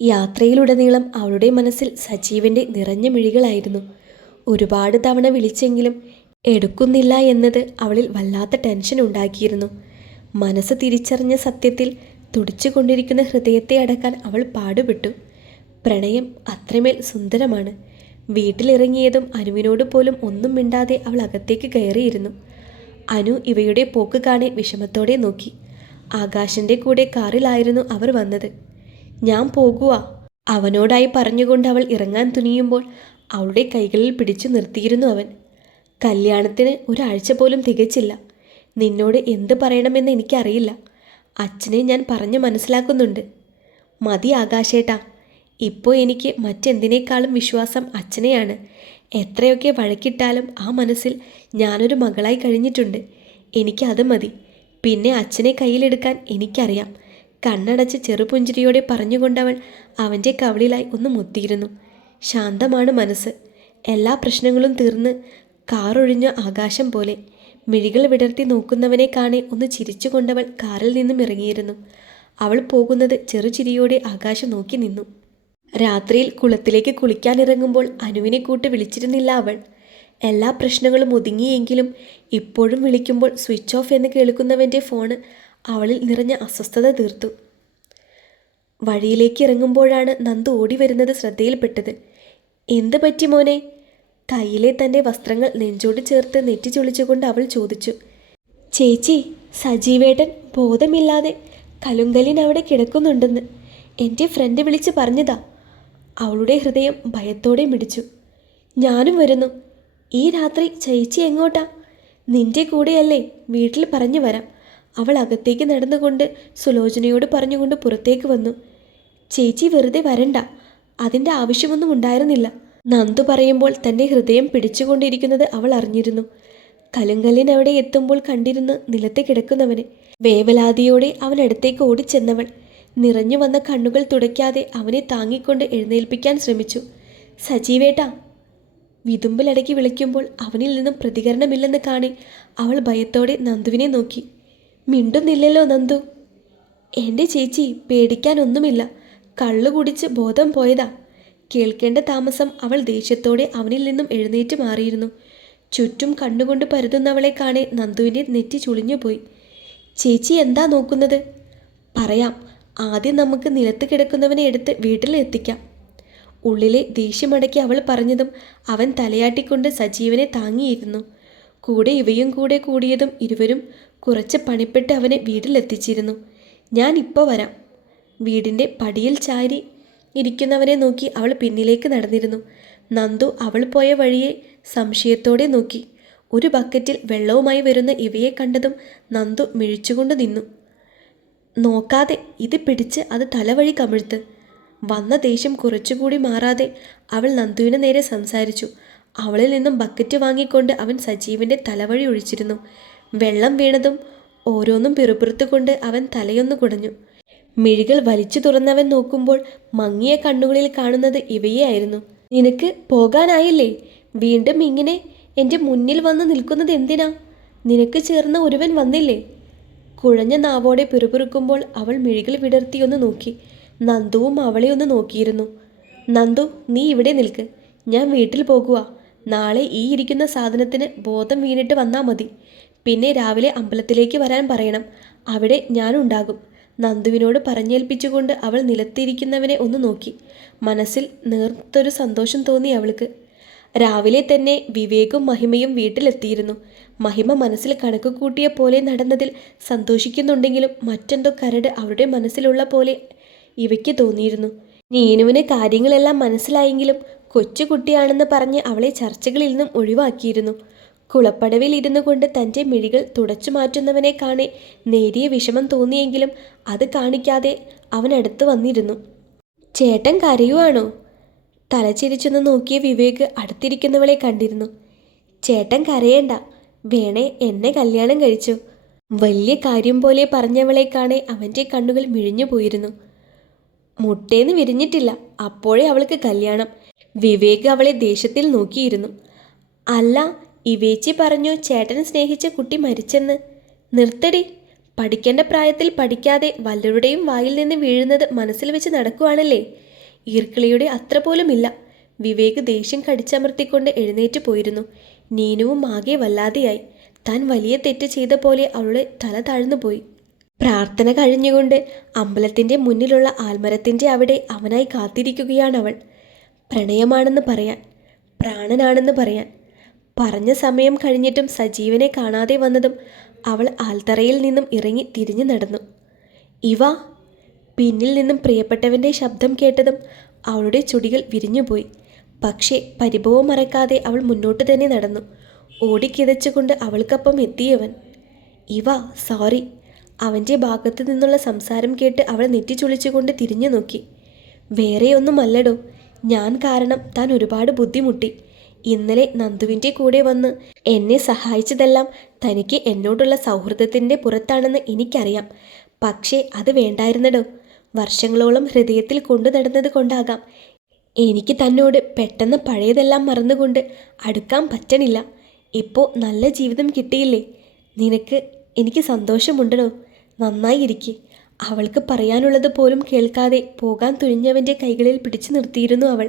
യാത്രയിലുടനീളം അവളുടെ മനസ്സിൽ സജീവന്റെ നിറഞ്ഞ മിഴികളായിരുന്നു. ഒരുപാട് തവണ വിളിച്ചെങ്കിലും എടുക്കുന്നില്ല എന്നത് അവളിൽ വല്ലാത്ത ടെൻഷൻ ഉണ്ടാക്കിയിരുന്നു. മനസ്സ് തിരിച്ചറിഞ്ഞ സത്യത്തിൽ തുടിച്ചുകൊണ്ടിരിക്കുന്ന ഹൃദയത്തെ അടക്കാൻ അവൾ പാടുപെട്ടു. പ്രണയം അത്രമേൽ സുന്ദരമാണ്. വീട്ടിലിറങ്ങിയതും അനുവിനോട് പോലും ഒന്നും മിണ്ടാതെ അവൾ അകത്തേക്ക് കയറിയിരുന്നു. അനു ഇവയുടെ പോക്ക് കാണെ വിഷമത്തോടെ നോക്കി. ആകാശന്റെ കൂടെ കാറിലായിരുന്നു അവർ വന്നത്. ഞാൻ പോകുവാ, അവനോടായി പറഞ്ഞുകൊണ്ട് അവൾ ഇറങ്ങാൻ തുനിയുമ്പോൾ അവളുടെ കൈകളിൽ പിടിച്ചു നിർത്തിയിരുന്നു അവൻ. കല്യാണത്തിന് ഒരാഴ്ച പോലും തികച്ചില്ല. നിന്നോട് എന്ത് പറയണമെന്ന് എനിക്കറിയില്ല. അച്ഛനെ ഞാൻ പറഞ്ഞു മനസ്സിലാക്കുന്നുണ്ട്. മതി ആകാശേട്ടാ, ഇപ്പോൾ എനിക്ക് മറ്റെന്തിനേക്കാളും വിശ്വാസം അച്ഛനെയാണ്. എത്രയൊക്കെ വഴക്കിട്ടാലും ആ മനസ്സിൽ ഞാനൊരു മകളായി കഴിഞ്ഞിട്ടുണ്ട്. എനിക്കത് മതി. പിന്നെ അച്ഛനെ കയ്യിലെടുക്കാൻ എനിക്കറിയാം. കണ്ണടച്ച് ചെറുപുഞ്ചിരിയോടെ പറഞ്ഞുകൊണ്ടവൾ അവൻ്റെ കവിളിലായി ഒന്ന് മുത്തിയിരുന്നു. ശാന്തമാണ് മനസ്സ്. എല്ലാ പ്രശ്നങ്ങളും തീർന്ന് കാറൊഴിഞ്ഞ ആകാശം പോലെ. മിഴികൾ വിടർത്തി നോക്കുന്നവനെ കാണെ ഒന്ന് ചിരിച്ചുകൊണ്ടവൾ കാറിൽ നിന്നും ഇറങ്ങിയിരുന്നു. അവൾ പോകുന്നത് ചെറുചിരിയോടെ ആകാശം നോക്കി നിന്നു. രാത്രിയിൽ കുളത്തിലേക്ക് കുളിക്കാനിറങ്ങുമ്പോൾ അനുവിനെ കൂട്ട് വിളിച്ചിരുന്നില്ല അവൾ. എല്ലാ പ്രശ്നങ്ങളും ഒതുങ്ങിയെങ്കിലും ഇപ്പോഴും വിളിക്കുമ്പോൾ സ്വിച്ച് ഓഫ് എന്ന് കേൾക്കുന്നവൻ്റെ ഫോണ് അവളിൽ നിറഞ്ഞ അസ്വസ്ഥത തീർത്തു. വഴിയിലേക്ക് ഇറങ്ങുമ്പോഴാണ് നന്ദു ഓടി വരുന്നത് ശ്രദ്ധയിൽപ്പെട്ടത്. എന്ത് പറ്റി മോനെ? കയ്യിലെ തൻ്റെ വസ്ത്രങ്ങൾ നെഞ്ചോട് ചേർത്ത് നെറ്റി ചൊളിച്ചുകൊണ്ട് അവൾ ചോദിച്ചു. ചേച്ചി, സജീവേട്ടൻ ബോധമില്ലാതെ കലുങ്കലിൻ അവിടെ കിടക്കുന്നുണ്ടെന്ന് എൻ്റെ ഫ്രണ്ട് വിളിച്ച് പറഞ്ഞതാ. അവളുടെ ഹൃദയം ഭയത്തോടെ മിടിച്ചു. ഞാനും വരുന്നു. ഈ രാത്രി ചേച്ചി എങ്ങോട്ടാ? നിന്റെ കൂടെയല്ലേ, വീട്ടിൽ പറഞ്ഞു വരാം. അവൾ അകത്തേക്ക് നടന്നുകൊണ്ട് സുലോചനയോട് പറഞ്ഞുകൊണ്ട് പുറത്തേക്ക് വന്നു. ചേച്ചി വെറുതെ വരണ്ട, അതിൻ്റെ ആവശ്യമൊന്നും ഉണ്ടായിരുന്നില്ല. നന്ദു പറയുമ്പോൾ തൻ്റെ ഹൃദയം പിടിച്ചുകൊണ്ടിരിക്കുന്നത് അവൾ അറിഞ്ഞിരുന്നു. കലുങ്കലിൻ അവിടെ എത്തുമ്പോൾ കണ്ടിരുന്ന് നിലത്തെ കിടക്കുന്നവനെ. വേവലാതിയോടെ അവനടുത്തേക്ക് ഓടിച്ചെന്നവൾ നിറഞ്ഞു വന്ന കണ്ണുകൾ തുടയ്ക്കാതെ അവനെ താങ്ങിക്കൊണ്ട് എഴുന്നേൽപ്പിക്കാൻ ശ്രമിച്ചു. സജീവേട്ടാ, വിതുമ്പിലടക്കി വിളിക്കുമ്പോൾ അവനിൽ നിന്നും പ്രതികരണമില്ലെന്ന് കാണി അവൾ ഭയത്തോടെ നന്ദുവിനെ നോക്കി. മിണ്ടുന്നില്ലല്ലോ നന്ദു. എൻ്റെ ചേച്ചി, പേടിക്കാനൊന്നുമില്ല. കള്ളു കുടിച്ച് ബോധം പോയതാ. കേൾക്കേണ്ട താമസം അവൾ ദേഷ്യത്തോടെ അവനിൽ നിന്നും എഴുന്നേറ്റ് മാറിയിരുന്നു. ചുറ്റും കണ്ണുകൊണ്ട് പരുതുന്നവളെ കാണെ നന്ദുവിൻ്റെ നെറ്റി ചുളിഞ്ഞുപോയി. ചേച്ചി എന്താ നോക്കുന്നത്? പറയാം. ആദ്യം നമുക്ക് നിലത്ത് കിടക്കുന്നവനെ എടുത്ത് വീട്ടിലെത്തിക്കാം. ഉള്ളിലെ ദേഷ്യമടക്കി അവൾ പറഞ്ഞതും അവൻ തലയാട്ടിക്കൊണ്ട് സജീവനെ താങ്ങിയിരുന്നു. കൂടെ ഇവയും കൂടെ കൂടിയതും ഇരുവരും കുറച്ച് പണിപ്പെട്ട് അവനെ വീട്ടിലെത്തിച്ചിരുന്നു. ഞാൻ ഇപ്പോൾ വരാം. വീടിൻ്റെ പടിയിൽ ചാരി ഇരിക്കുന്നവനെ നോക്കി അവൾ പിന്നിലേക്ക് നടന്നിരുന്നു. നന്ദു അവൾ പോയ വഴിയെ സംശയത്തോടെ നോക്കി. ഒരു ബക്കറ്റിൽ വെള്ളവുമായി വരുന്ന ഇവയെ കണ്ടതും നന്ദു മിഴിച്ചുകൊണ്ട് നിന്നു. നോക്കാതെ ഇത് പിടിച്ച് അത് തലവഴി കമിഴ്ത്ത്. വന്ന ദേഷ്യം കുറച്ചുകൂടി മാറാതെ അവൾ നന്ദുവിന് നേരെ സംസാരിച്ചു. അവളിൽ നിന്നും ബക്കറ്റ് വാങ്ങിക്കൊണ്ട് അവൻ സജീവൻ്റെ തലവഴി ഒഴിച്ചിരുന്നു. വെള്ളം വീണതും ഓരോന്നും പിറുപിറുത്തുകൊണ്ട് അവൻ തലയൊന്നു കുടഞ്ഞു. മിഴികൾ വലിച്ചു തുറന്നവൻ നോക്കുമ്പോൾ മങ്ങിയ കണ്ണുകളിൽ കാണുന്നത് ഇവയെയായിരുന്നു. നിനക്ക് പോകാനായില്ലേ? വീണ്ടും ഇങ്ങനെ എൻ്റെ മുന്നിൽ വന്ന് നിൽക്കുന്നത് എന്തിനാ? നിനക്ക് ചേർന്ന ഒരുവൻ വന്നില്ലേ? കുഴഞ്ഞ നാവോടെ പിറുപിറുക്കുമ്പോൾ അവൾ മിഴികൾ വിടർത്തിയൊന്ന് നോക്കി. നന്ദുവും അവളെ ഒന്ന് നോക്കിയിരുന്നു. നന്ദു, നീ ഇവിടെ നിൽക്ക്. ഞാൻ വീട്ടിൽ പോകുക. നാളെ ഈ ഇരിക്കുന്ന സാധനത്തിന് ബോധം വീണിട്ട് വന്നാൽ മതി. പിന്നെ രാവിലെ അമ്പലത്തിലേക്ക് വരാൻ പറയണം. അവിടെ ഞാനുണ്ടാകും. നന്ദുവിനോട് പറഞ്ഞേൽപ്പിച്ചുകൊണ്ട് അവൾ നിലത്തിരിക്കുന്നവനെ ഒന്ന് നോക്കി. മനസ്സിൽ നേർത്തൊരു സന്തോഷം തോന്നി അവൾക്ക്. രാവിലെ തന്നെ വിവേകും മഹിമയും വീട്ടിലെത്തിയിരുന്നു. മഹിമ മനസ്സിൽ കണക്ക് കൂട്ടിയ പോലെ നടന്നതിൽ സന്തോഷിക്കുന്നുണ്ടെങ്കിലും മറ്റെന്തോ കരട് അവളുടെ മനസ്സിലുള്ള പോലെ ഇവയ്ക്ക് തോന്നിയിരുന്നു. നീനുവിന് കാര്യങ്ങളെല്ലാം മനസ്സിലായെങ്കിലും കൊച്ചുകുട്ടിയാണെന്ന് പറഞ്ഞ് അവളെ ചർച്ചകളിൽ നിന്നും ഒഴിവാക്കിയിരുന്നു. കുളപ്പടവിൽ ഇരുന്നു കൊണ്ട് തൻ്റെ മിഴികൾ തുടച്ചു മാറ്റുന്നവനെ കാണെ നേരിയ വിഷമം തോന്നിയെങ്കിലും അത് കാണിക്കാതെ അവനടുത്ത് വന്നിരുന്നു. ചേട്ടൻ കരയുവാണോ? തലച്ചിരിച്ചൊന്ന് നോക്കിയ വിവേക് അടുത്തിരിക്കുന്നവളെ കണ്ടിരുന്നു. ചേട്ടൻ കരയേണ്ട, വേണേ എന്നെ കല്യാണം കഴിച്ചു. വലിയ കാര്യം പോലെ പറഞ്ഞവളെ കാണെ അവൻ്റെ കണ്ണുകൾ മിഴിഞ്ഞു പോയിരുന്നു. മുട്ടേന്ന് വിരിഞ്ഞിട്ടില്ല, അപ്പോഴേ അവൾക്ക് കല്യാണം. വിവേക് അവളെ ദേഷ്യത്തിൽ നോക്കിയിരുന്നു. അല്ല, ഇവേച്ചി പറഞ്ഞു ചേട്ടൻ സ്നേഹിച്ച കുട്ടി മരിച്ചെന്ന്. നിർത്തടി. പഠിക്കേണ്ട പ്രായത്തിൽ പഠിക്കാതെ വല്ലവരുടെയും വായിൽ നിന്ന് വീഴുന്നത് മനസ്സിൽ വെച്ച് നടക്കുവാണല്ലേ? ഈർക്കിളിയുടെ അത്ര പോലുമില്ല. വിവേക് ദേഷ്യം കടിച്ചമർത്തിക്കൊണ്ട് എഴുന്നേറ്റ് പോയിരുന്നു. നീനുവും ആകെ വല്ലാതെയായി. താൻ വലിയ തെറ്റ് ചെയ്ത പോലെ അവളുടെ തല താഴ്ന്നു പോയി. പ്രാർത്ഥന കഴിഞ്ഞുകൊണ്ട് അമ്പലത്തിൻ്റെ മുന്നിലുള്ള ആൽമരത്തിൻ്റെ അവിടെ അവനായി കാത്തിരിക്കുകയാണവൾ. പ്രണയമാണെന്ന് പറയാൻ, പ്രാണനാണെന്ന് പറയാൻ. പറഞ്ഞ സമയം കഴിഞ്ഞിട്ടും സജീവനെ കാണാതെ വന്നതും അവൾ ആൽത്തറയിൽ നിന്നും ഇറങ്ങി തിരിഞ്ഞു നടന്നു. ഇവ പിന്നിൽ നിന്നും പ്രിയപ്പെട്ടവൻ്റെ ശബ്ദം കേട്ടതും അവളുടെ ചുടികൾ വിരിഞ്ഞുപോയി. പക്ഷേ പരിഭവം മറക്കാതെ അവൾ മുന്നോട്ട് തന്നെ നടന്നു. ഓടിക്കിതച്ചുകൊണ്ട് അവൾക്കൊപ്പം എത്തിയവൻ. ഇവ സോറി. അവൻ്റെ ഭാഗത്തു നിന്നുള്ള സംസാരം കേട്ട് അവൾ നെറ്റിച്ചുളിച്ചുകൊണ്ട് തിരിഞ്ഞു നോക്കി. വേറെയൊന്നുമല്ലടോ, ഞാൻ കാരണം താൻ ഒരുപാട് ബുദ്ധിമുട്ടി. ഇന്നലെ നന്ദുവിൻ്റെ കൂടെ വന്ന് എന്നെ സഹായിച്ചതെല്ലാം തനിക്ക് എന്നോടുള്ള സൗഹൃദത്തിൻ്റെ പുറത്താണെന്ന് എനിക്കറിയാം. പക്ഷേ അത് വേണ്ടായിരുന്നടോ. വർഷങ്ങളോളം ഹൃദയത്തിൽ കൊണ്ടു നടന്നത് കൊണ്ടാകാം എനിക്ക് തന്നോട് പെട്ടെന്ന് പഴയതെല്ലാം മറന്നുകൊണ്ട് അടുക്കാൻ പറ്റണില്ല. ഇപ്പോൾ നല്ല ജീവിതം കിട്ടിയില്ലേ നിനക്ക്? എനിക്ക് സന്തോഷമുണ്ടോ? നന്നായിരിക്കെ. അവൾക്ക് പറയാനുള്ളത് പോലും കേൾക്കാതെ പോകാൻ തുനിഞ്ഞവൻ്റെ കൈകളിൽ പിടിച്ചു നിർത്തിയിരുന്നു അവൾ.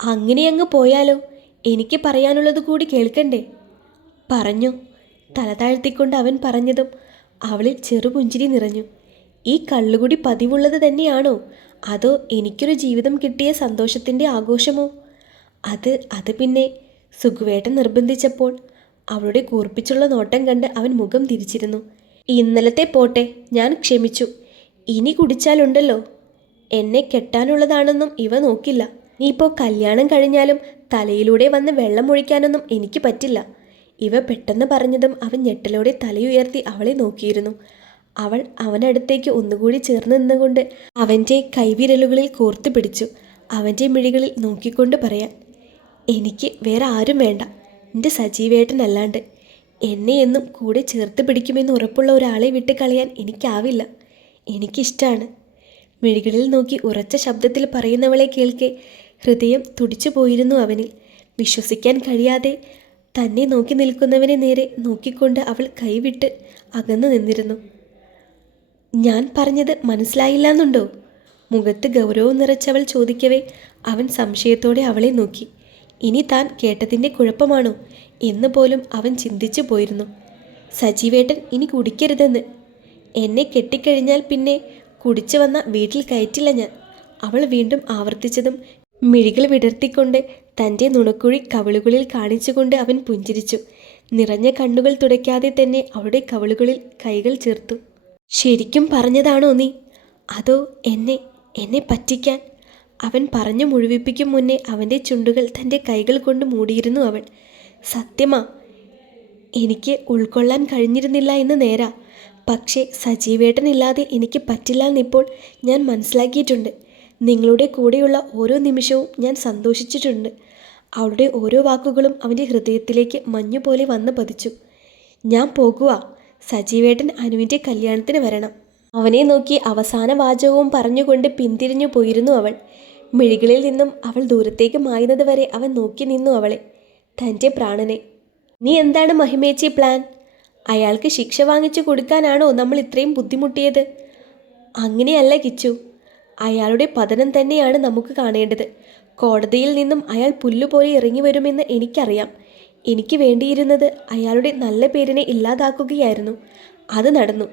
അങ്ങനെ അങ്ങ് പോയാലോ? എനിക്ക് പറയാനുള്ളത് കൂടി കേൾക്കണ്ടേ? പറഞ്ഞു. തല താഴ്ത്തിക്കൊണ്ട് അവൻ പറഞ്ഞതും അവളിൽ ചെറുപുഞ്ചിരി നിറഞ്ഞു. ഈ കള്ളുകുടി പതിവുള്ളത് തന്നെയാണോ, അതോ എനിക്കൊരു ജീവിതം കിട്ടിയ സന്തോഷത്തിൻ്റെ ആഘോഷമോ? അത് പിന്നെ സുഖുവേട്ടൻ നിർബന്ധിച്ചപ്പോൾ. അവളുടെ കൂർപ്പിച്ചുള്ള നോട്ടം കണ്ട് അവൻ മുഖം തിരിച്ചിരുന്നു. ഇന്നലത്തെ പോട്ടെ, ഞാൻ ക്ഷമിച്ചു. ഇനി കുടിച്ചാലുണ്ടല്ലോ, എന്നെ കെട്ടാനുള്ളതാണെന്നും ഇവ നോക്കില്ല. നീ ഇപ്പോൾ കല്യാണം കഴിഞ്ഞാലും തലയിലൂടെ വന്ന് വെള്ളം ഒഴിക്കാനൊന്നും എനിക്ക് പറ്റില്ല. ഇവ പെട്ടെന്ന് പറഞ്ഞതും അവൻ ഞെട്ടലോടെ തലയുയർത്തി അവളെ നോക്കിയിരുന്നു. അവൾ അവനടുത്തേക്ക് ഒന്നുകൂടി ചേർന്ന് നിന്നുകൊണ്ട് അവൻ്റെ കൈവിരലുകളിൽ കോർത്തു പിടിച്ചു. അവൻ്റെ മിഴികളിൽ നോക്കിക്കൊണ്ട് പറയാൻ, എനിക്ക് വേറെ ആരും വേണ്ട, എൻ്റെ സജീവേട്ടനല്ലാണ്ട്. എന്നെ എന്നും കൂടെ ചേർത്ത് പിടിക്കുമെന്ന് ഉറപ്പുള്ള ഒരാളെ വിട്ട് കളയാൻ എനിക്കാവില്ല. എനിക്കിഷ്ടമാണ്. മിഴികളിൽ നോക്കി ഉറച്ച ശബ്ദത്തിൽ പറയുന്നവളെ കേൾക്കെ ഹൃദയം തുടിച്ചു പോയിരുന്നു അവനിൽ. വിശ്വസിക്കാൻ കഴിയാതെ തന്നെ നോക്കി നിൽക്കുന്നവനെ നേരെ നോക്കിക്കൊണ്ട് അവൾ കൈവിട്ട് അകന്നു നിന്നിരുന്നു. ഞാൻ പറഞ്ഞത് മനസ്സിലായില്ല എന്നുണ്ടോ? മുഖത്ത് ഗൗരവം നിറച്ചവൾ ചോദിക്കവേ അവൻ സംശയത്തോടെ അവളെ നോക്കി. ഇനി താൻ കേട്ടതിൻ്റെ കുഴപ്പമാണോ എന്ന് പോലും അവൻ ചിന്തിച്ചു പോയിരുന്നു. സജീവേട്ടൻ ഇനി കുടിക്കരുതെന്ന്. എന്നെ കെട്ടിക്കഴിഞ്ഞാൽ പിന്നെ കുടിച്ചു വന്ന വീട്ടിൽ കയറ്റില്ല ഞാൻ. അവൾ വീണ്ടും ആവർത്തിച്ചതും മിഴികൾ വിടർത്തിക്കൊണ്ട് തൻ്റെ നുണക്കുഴി കവിളുകളിൽ കാണിച്ചുകൊണ്ട് അവൻ പുഞ്ചിരിച്ചു. നിറഞ്ഞ കണ്ണുകൾ തുടയ്ക്കാതെ തന്നെ അവളുടെ കവിളുകളിൽ കൈകൾ ചേർത്തു. ശരിക്കും പറഞ്ഞതാണോ നീ, അതോ എന്നെ പറ്റിക്കാൻ? അവൻ പറഞ്ഞു മുഴുവിപ്പിക്കും മുന്നേ അവൻ്റെ ചുണ്ടുകൾ തൻ്റെ കൈകൾ കൊണ്ട് മൂടിയിരുന്നു അവൾ. സത്യമാ, എനിക്ക് ഉൾക്കൊള്ളാൻ കഴിഞ്ഞിരുന്നില്ല എന്ന് നേരാ. പക്ഷേ സജീവേട്ടനില്ലാതെ എനിക്ക് പറ്റില്ല എന്നിപ്പോൾ ഞാൻ മനസ്സിലാക്കിയിട്ടുണ്ട്. നിങ്ങളുടെ കൂടെയുള്ള ഓരോ നിമിഷവും ഞാൻ സന്തോഷിച്ചിട്ടുണ്ട്. അവളുടെ ഓരോ വാക്കുകളും അവൻ്റെ ഹൃദയത്തിലേക്ക് മഞ്ഞുപോലെ വന്ന് പതിച്ചു. ഞാൻ പോകുക. സജീവേട്ടൻ അനുവിൻ്റെ കല്യാണത്തിന് വരണം. അവനെ നോക്കി അവസാന വാചകവും പറഞ്ഞുകൊണ്ട് പിന്തിരിഞ്ഞു പോയിരുന്നു അവൾ. മിഴികളിൽ നിന്നും അവൾ ദൂരത്തേക്ക് മായുന്നത് വരെ അവൻ നോക്കി നിന്നു അവളെ, തൻ്റെ പ്രാണനെ. നീ എന്താണ് മഹിമേച്ചി പ്ലാൻ? അയാൾക്ക് ശിക്ഷ വാങ്ങിച്ചു കൊടുക്കാനാണോ നമ്മൾ ഇത്രയും ബുദ്ധിമുട്ടിയത്? അങ്ങനെയല്ല കിച്ചു, അയാളുടെ പതനം തന്നെയാണ് നമുക്ക് കാണേണ്ടത്. കോടതിയിൽ നിന്നും അയാൾ പുല്ലുപോലെ ഇറങ്ങി വരുമെന്ന് എനിക്കറിയാം. എനിക്ക് വേണ്ടിയിരുന്നത് അയാളുടെ നല്ല പേരിനെ ഇല്ലാതാക്കുകയായിരുന്നു. അത് നടന്നു.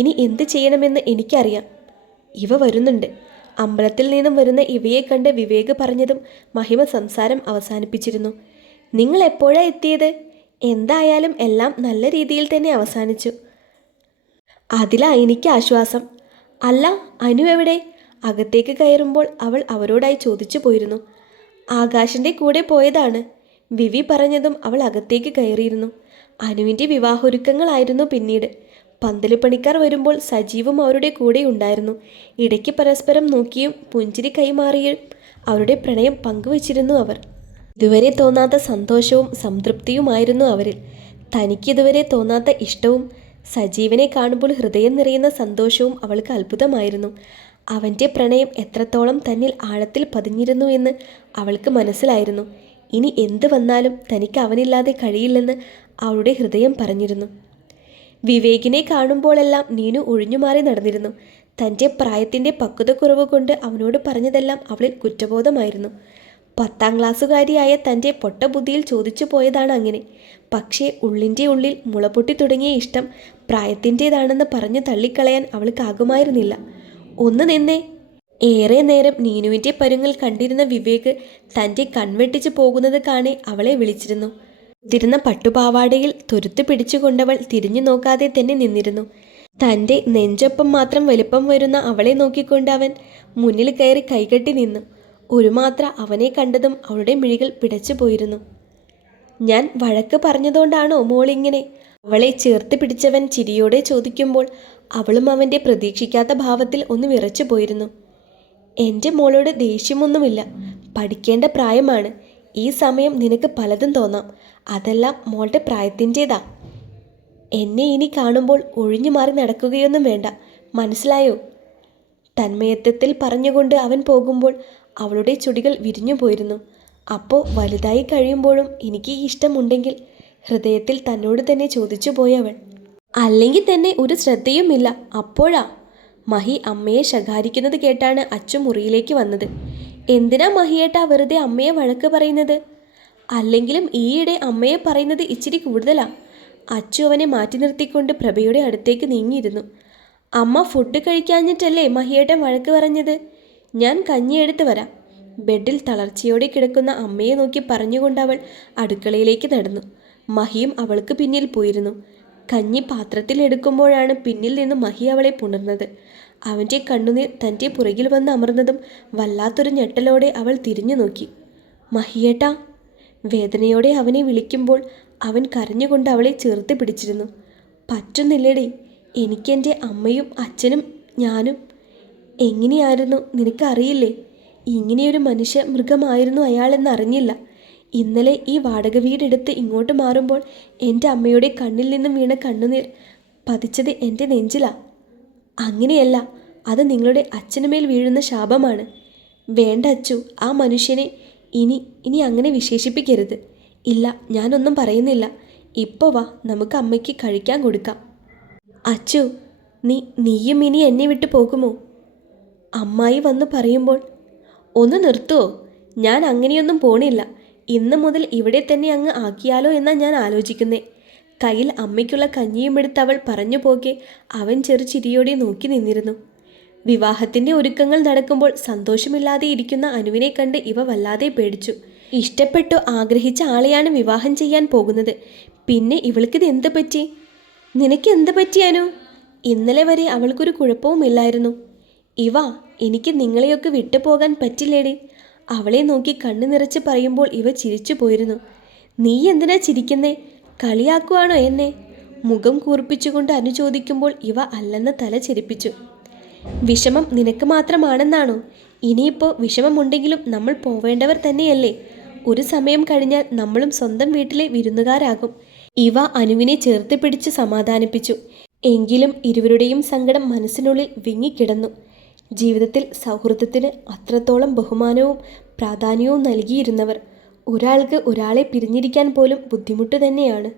ഇനി എന്ത് ചെയ്യണമെന്ന് എനിക്കറിയാം. ഇവ വരുന്നുണ്ട്. അമ്പലത്തിൽ നിന്നും വരുന്ന ഇവയെ കണ്ട് വിവേക് പറഞ്ഞതും മഹിമ സംസാരം അവസാനിപ്പിച്ചിരുന്നു. നിങ്ങൾ എപ്പോഴാ എത്തിയത്? എന്തായാലും എല്ലാം നല്ല രീതിയിൽ തന്നെ അവസാനിച്ചു. അതിലാ എനിക്ക് ആശ്വാസം. അല്ല, അനു എവിടെ? അകത്തേക്ക് കയറുമ്പോൾ അവൾ അവരോടായി ചോദിച്ചു പോയിരുന്നു. ആകാശിൻ്റെ കൂടെ പോയതാണ്. വിവി പറഞ്ഞതും അവൾ അകത്തേക്ക് കയറിയിരുന്നു. അനുവിൻ്റെ വിവാഹൊരുക്കങ്ങളായിരുന്നു പിന്നീട്. പന്തലുപണിക്കാർ വരുമ്പോൾ സജീവും അവരുടെ കൂടെ ഉണ്ടായിരുന്നു. ഇടയ്ക്ക് പരസ്പരം നോക്കിയും പുഞ്ചിരി കൈമാറിയും അവരുടെ പ്രണയം പങ്കുവച്ചിരുന്നു അവർ. ഇതുവരെ തോന്നാത്ത സന്തോഷവും സംതൃപ്തിയുമായിരുന്നു അവരിൽ. തനിക്കിതുവരെ തോന്നാത്ത ഇഷ്ടവും. സജീവനെ കാണുമ്പോൾ ഹൃദയം നിറയുന്ന സന്തോഷവും അവൾക്ക് അത്ഭുതമായിരുന്നു. അവൻ്റെ പ്രണയം എത്രത്തോളം തന്നിൽ ആഴത്തിൽ പതിഞ്ഞിരുന്നു എന്ന് അവൾക്ക് മനസ്സിലായിരുന്നു. ഇനി എന്ത് വന്നാലും തനിക്ക് അവനില്ലാതെ കഴിയില്ലെന്ന് അവളുടെ ഹൃദയം പറഞ്ഞിരുന്നു. വിവേകിനെ കാണുമ്പോഴെല്ലാം നീനു ഒഴിഞ്ഞുമാറി നടന്നിരുന്നു. തൻ്റെ പ്രായത്തിൻ്റെ പക്വതക്കുറവ് കൊണ്ട് അവനോട് പറഞ്ഞതെല്ലാം അവളിൽ കുറ്റബോധമായിരുന്നു. 10ാം ക്ലാസ്സുകാരിയായ തൻ്റെ പൊട്ടബുദ്ധിയിൽ ചോദിച്ചു പോയതാണ് അങ്ങനെ. പക്ഷേ ഉള്ളിൻ്റെ ഉള്ളിൽ മുളപൊട്ടി തുടങ്ങിയ ഇഷ്ടം പ്രായത്തിൻ്റേതാണെന്ന് പറഞ്ഞു തള്ളിക്കളയാൻ അവൾക്കാകുമായിരുന്നില്ല. ഒന്ന് നിന്നേ. ഏറെ നേരം നീനുവിൻ്റെ പരുങ്ങൽ കണ്ടിരുന്ന വിവേക് തൻ്റെ കൺവെട്ടിച്ച് പോകുന്നത് കാണെ അവളെ വിളിച്ചിരുന്നു. തിരുന്ന പട്ടുപാവാടയിൽ തുരുത്തു പിടിച്ചുകൊണ്ടവൾ തിരിഞ്ഞു നോക്കാതെ തന്നെ നിന്നിരുന്നു. തൻ്റെ നെഞ്ചൊപ്പം മാത്രം വലിപ്പം വരുന്ന അവളെ നോക്കിക്കൊണ്ട് അവൻ മുന്നിൽ കയറി കൈകെട്ടി നിന്നു. ഒരു മാത്ര അവനെ കണ്ടതും അവളുടെ മിഴികൾ പിടച്ചു പോയിരുന്നു. ഞാൻ വഴക്ക് പറഞ്ഞതുകൊണ്ടാണോ മോളിങ്ങനെ? അവളെ ചേർത്ത് പിടിച്ചവൻ ചിരിയോടെ ചോദിക്കുമ്പോൾ അവളും അവൻ്റെ പ്രതീക്ഷിക്കാത്ത ഭാവത്തിൽ ഒന്ന് വിറച്ചു പോയിരുന്നു. എൻ്റെ മോളോട് ദേഷ്യമൊന്നുമില്ല. പഠിക്കേണ്ട പ്രായമാണ്. ഈ സമയം നിനക്ക് പലതും തോന്നാം. അതെല്ലാം മോളുടെ പ്രായത്തിൻ്റേതാ. എന്നെ ഇനി കാണുമ്പോൾ ഒഴിഞ്ഞു മാറി നടക്കുകയൊന്നും വേണ്ട, മനസ്സിലായോ? തന്മയത്വത്തിൽ പറഞ്ഞുകൊണ്ട് അവൻ പോകുമ്പോൾ അവളുടെ ചുടികൾ വിരിഞ്ഞു പോയിരുന്നു. അപ്പോൾ വലുതായി കഴിയുമ്പോഴും എനിക്ക് ഈ ഇഷ്ടമുണ്ടെങ്കിൽ ഹൃദയത്തിൽ തന്നോട് തന്നെ ചോദിച്ചു പോയവൾ. അല്ലെങ്കിൽ തന്നെ ഒരു ശ്രദ്ധയുമില്ല. അപ്പോഴാ മഹി അമ്മയെ ശകാരിക്കുന്നത് കേട്ടാണ് അച്ചു മുറിയിലേക്ക് വന്നത്. എന്തിനാ മഹിയേട്ടാ വെറുതെ അമ്മയെ വഴക്ക് പറയുന്നത്? അല്ലെങ്കിലും ഈയിടെ അമ്മയെ പറയുന്നത് ഇച്ചിരി കൂടുതലാ. അച്ചു അവനെ മാറ്റി നിർത്തിക്കൊണ്ട് പ്രഭയുടെ അടുത്തേക്ക് നീങ്ങിയിരുന്നു. അമ്മ ഫുഡ് കഴിക്കാഞ്ഞിട്ടല്ലേ മഹിയേട്ടൻ വഴക്ക് പറഞ്ഞത്? ഞാൻ കഞ്ഞിയെടുത്ത് വരാം. ബെഡിൽ തളർച്ചയോടെ കിടക്കുന്ന അമ്മയെ നോക്കി പറഞ്ഞുകൊണ്ട് അവൾ അടുക്കളയിലേക്ക് നടന്നു. മഹിയും അവൾക്ക് പിന്നിൽ പോയിരുന്നു. കഞ്ഞി പാത്രത്തിൽ എടുക്കുമ്പോഴാണ് പിന്നിൽ നിന്ന് മഹി അവളെ പുണർന്നത്. അവൻ്റെ കണ്ണുനീർ തൻ്റെ പുറകിൽ വന്ന് അമർന്നതും വല്ലാത്തൊരു ഞെട്ടലോടെ അവൾ തിരിഞ്ഞു നോക്കി. മഹിയേട്ടാ. വേദനയോടെ അവനെ വിളിക്കുമ്പോൾ അവൻ കരഞ്ഞുകൊണ്ട് അവളെ ചേർത്ത് പിടിച്ചിരുന്നു. പറ്റുന്നില്ലടി, എനിക്കെൻ്റെ അമ്മയും അച്ഛനും ഞാനും. എങ്ങനെയായിരുന്നു നിനക്കറിയില്ലേ? ഇങ്ങനെയൊരു മനുഷ്യ മൃഗമായിരുന്നു അയാളെന്നറിഞ്ഞില്ല. ഇന്നലെ ഈ വാടക വീടെടുത്ത് ഇങ്ങോട്ട് മാറുമ്പോൾ എൻ്റെ അമ്മയുടെ കണ്ണിൽ നിന്നും വീണ കണ്ണുനീർ പതിച്ചത് എൻ്റെ നെഞ്ചിലാ. അങ്ങനെയല്ല, അത് നിങ്ങളുടെ അച്ഛനുമേൽ വീഴുന്ന ശാപമാണ്. വേണ്ട അച്ചു, ആ മനുഷ്യനെ ഇനി അങ്ങനെ വിശേഷിപ്പിക്കരുത്. ഇല്ല, ഞാനൊന്നും പറയുന്നില്ല. ഇപ്പോൾ വാ, നമുക്ക് അമ്മയ്ക്ക് കഴിക്കാൻ കൊടുക്കാം. അച്ചു, നീയും ഇനി എന്നെ വിട്ടു പോകുമോ? അമ്മായി വന്ന് പറയുമ്പോൾ. ഒന്ന് നിർത്തുവോ? ഞാൻ അങ്ങനെയൊന്നും പോണില്ല. ഇന്ന് മുതൽ ഇവിടെ തന്നെ അങ്ങ് ആക്കിയാലോ എന്നാണ് ഞാൻ ആലോചിക്കുന്നേ. കയ്യിൽ അമ്മയ്ക്കുള്ള കഞ്ഞിയും എടുത്ത് അവൾ പറഞ്ഞു പോകെ അവൻ ചെറുചിരിയോടെ നോക്കി നിന്നിരുന്നു. വിവാഹത്തിൻ്റെ ഒരുക്കങ്ങൾ നടക്കുമ്പോൾ സന്തോഷമില്ലാതെ ഇരിക്കുന്ന അനുവിനെ കണ്ട് ഇവ വല്ലാതെ പേടിച്ചു. ഇഷ്ടപ്പെട്ടു ആഗ്രഹിച്ച ആളെയാണ് വിവാഹം ചെയ്യാൻ പോകുന്നത്. പിന്നെ ഇവൾക്കിത് എന്ത് പറ്റി? നിനക്ക് എന്ത് പറ്റിയാനോ? ഇന്നലെ വരെ അവൾക്കൊരു കുഴപ്പവുമില്ലായിരുന്നു. ഇവ, എനിക്ക് നിങ്ങളെയൊക്കെ വിട്ടുപോകാൻ പറ്റില്ലേടി. അവളെ നോക്കി കണ്ണു നിറച്ച് പറയുമ്പോൾ ഇവ ചിരിച്ചു പോയിരുന്നു. നീ എന്തിനാ ചിരിക്കുന്നേ? കളിയാക്കുവാണോ എന്നെ? മുഖം കൂർപ്പിച്ചുകൊണ്ട് അനു ചോദിക്കുമ്പോൾ ഇവ അല്ലെന്ന് തല ചെരിപ്പിച്ചു. വിഷമം നിനക്ക് മാത്രമാണെന്നാണോ? ഇനിയിപ്പോൾ വിഷമമുണ്ടെങ്കിലും നമ്മൾ പോവേണ്ടവർ തന്നെയല്ലേ? ഒരു സമയം കഴിഞ്ഞാൽ നമ്മളും സ്വന്തം വീട്ടിലെ വിരുന്നുകാരാകും. ഇവ അനുവിനെ ചേർത്ത് പിടിച്ച് സമാധാനിപ്പിച്ചു. എങ്കിലും ഇരുവരുടെയും സങ്കടം മനസ്സിനുള്ളിൽ വിങ്ങിക്കിടന്നു. ജീവിതത്തിൽ സൗഹൃദത്തിന് അത്രത്തോളം ബഹുമാനവും പ്രാധാന്യവും നൽകിയിരുന്നവർ ഒരാൾക്ക് ഒരാളെ പിരിഞ്ഞിരിക്കാൻ പോലും ബുദ്ധിമുട്ട് തന്നെയാണ്.